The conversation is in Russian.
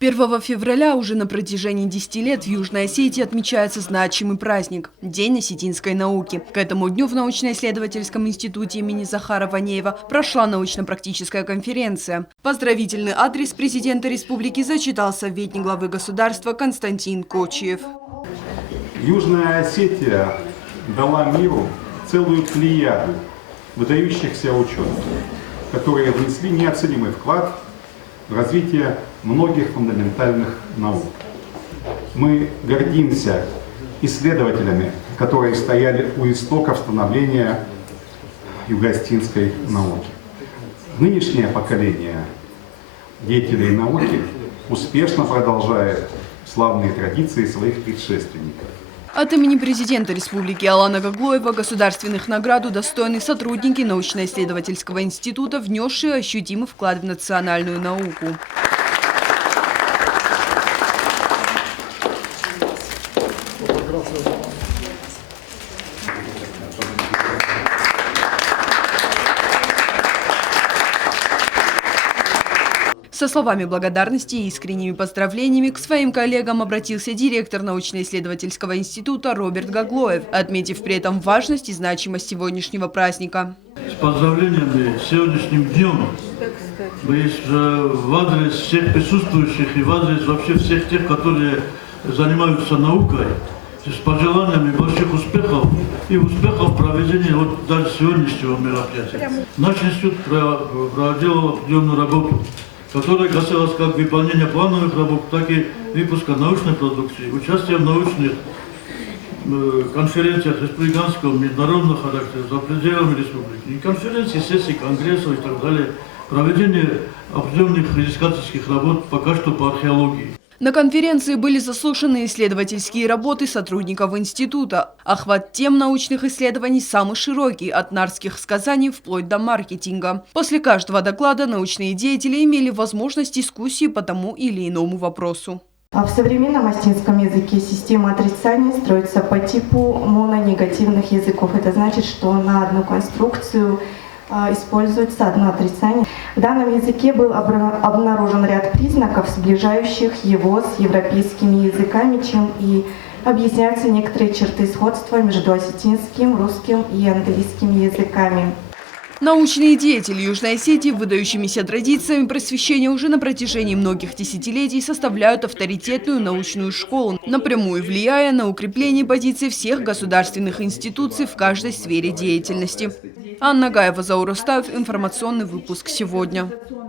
1 февраля уже на протяжении 10 лет в Южной Осетии отмечается значимый праздник – День осетинской науки. К этому дню в научно-исследовательском институте имени Захара Ванеева прошла научно-практическая конференция. Поздравительный адрес президента республики зачитал советник главы государства Константин Кочиев. Южная Осетия дала миру целую плеяду выдающихся ученых, которые внесли неоценимый вклад в развитие многих фундаментальных наук. Мы гордимся исследователями, которые стояли у истоков становления юго-осетинской науки. Нынешнее поколение деятелей науки успешно продолжает славные традиции своих предшественников. От имени президента республики Алана Гаглоева государственных наград удостоены сотрудники научно-исследовательского института, внесшие ощутимый вклад в национальную науку. Со словами благодарности и искренними поздравлениями к своим коллегам обратился директор научно-исследовательского института Роберт Гаглоев, отметив при этом важность и значимость сегодняшнего праздника. С поздравлениями с сегодняшним днем в адрес всех присутствующих и в адрес вообще всех тех, которые занимаются наукой, с пожеланиями больших успехов и успехов в проведении даже сегодняшнего мероприятия. Наш институт проделал определенную работу, которая касалась как выполнения плановых работ, так и выпуска научной продукции, участия в научных конференциях республиканского, международного характера за пределами республики, и конференции, сессий, конгрессов и так далее, проведение определенных изыскательских работ пока что по археологии. На конференции были заслушаны исследовательские работы сотрудников института. Охват тем научных исследований самый широкий, от нарских сказаний вплоть до маркетинга. После каждого доклада научные деятели имели возможность дискуссии по тому или иному вопросу. В современном осетинском языке система отрицания строится по типу мононегативных языков. Это значит, что на одну конструкцию используется одно отрицание. В данном языке был обнаружен ряд признаков, сближающих его с европейскими языками, чем и объясняются некоторые черты сходства между осетинским, русским и английским языками. Научные деятели Южной Осетии, выдающимися традициями просвещения уже на протяжении многих десятилетий составляют авторитетную научную школу, напрямую влияя на укрепление позиций всех государственных институций в каждой сфере деятельности. Анна Гаева, Заур Устаев, информационный выпуск «Сегодня».